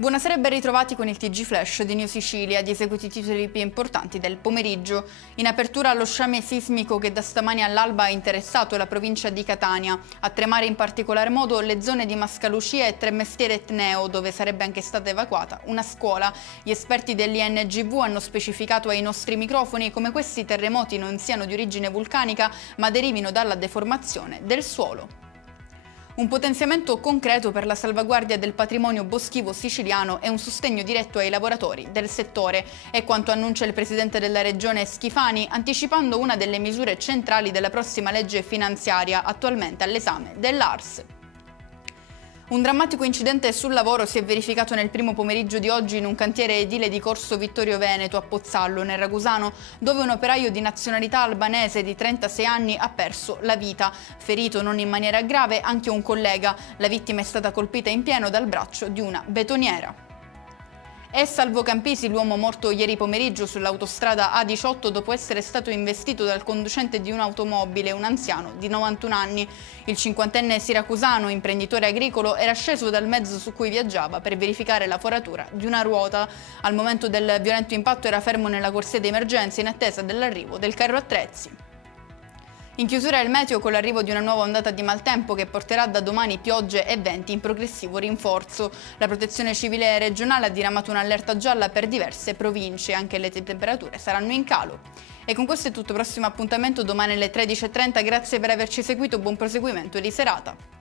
Buonasera e ben ritrovati con il TG Flash di New Sicilia, di eseguiti i titoli più importanti del pomeriggio. In apertura allo sciame sismico che da stamani all'alba ha interessato la provincia di Catania. A tremare in particolar modo le zone di Mascalucia e Tremestiere Etneo, dove sarebbe anche stata evacuata una scuola. Gli esperti dell'INGV hanno specificato ai nostri microfoni come questi terremoti non siano di origine vulcanica, ma derivino dalla deformazione del suolo. Un potenziamento concreto per la salvaguardia del patrimonio boschivo siciliano e un sostegno diretto ai lavoratori del settore. È quanto annuncia il presidente della regione Schifani, anticipando una delle misure centrali della prossima legge finanziaria, attualmente all'esame dell'ARS. Un drammatico incidente sul lavoro si è verificato nel primo pomeriggio di oggi in un cantiere edile di Corso Vittorio Veneto a Pozzallo, nel Ragusano, dove un operaio di nazionalità albanese di 36 anni ha perso la vita. Ferito non in maniera grave anche un collega. La vittima è stata colpita in pieno dal braccio di una betoniera. È Salvo Campisi l'uomo morto ieri pomeriggio sull'autostrada A18 dopo essere stato investito dal conducente di un'automobile, un anziano di 91 anni. Il cinquantenne siracusano, imprenditore agricolo, era sceso dal mezzo su cui viaggiava per verificare la foratura di una ruota. Al momento del violento impatto era fermo nella corsia di emergenza in attesa dell'arrivo del carro attrezzi. In chiusura il meteo con l'arrivo di una nuova ondata di maltempo che porterà da domani piogge e venti in progressivo rinforzo. La Protezione Civile regionale ha diramato un'allerta gialla per diverse province, anche le temperature saranno in calo. E con questo è tutto, prossimo appuntamento domani alle 13:30, grazie per averci seguito, buon proseguimento di serata.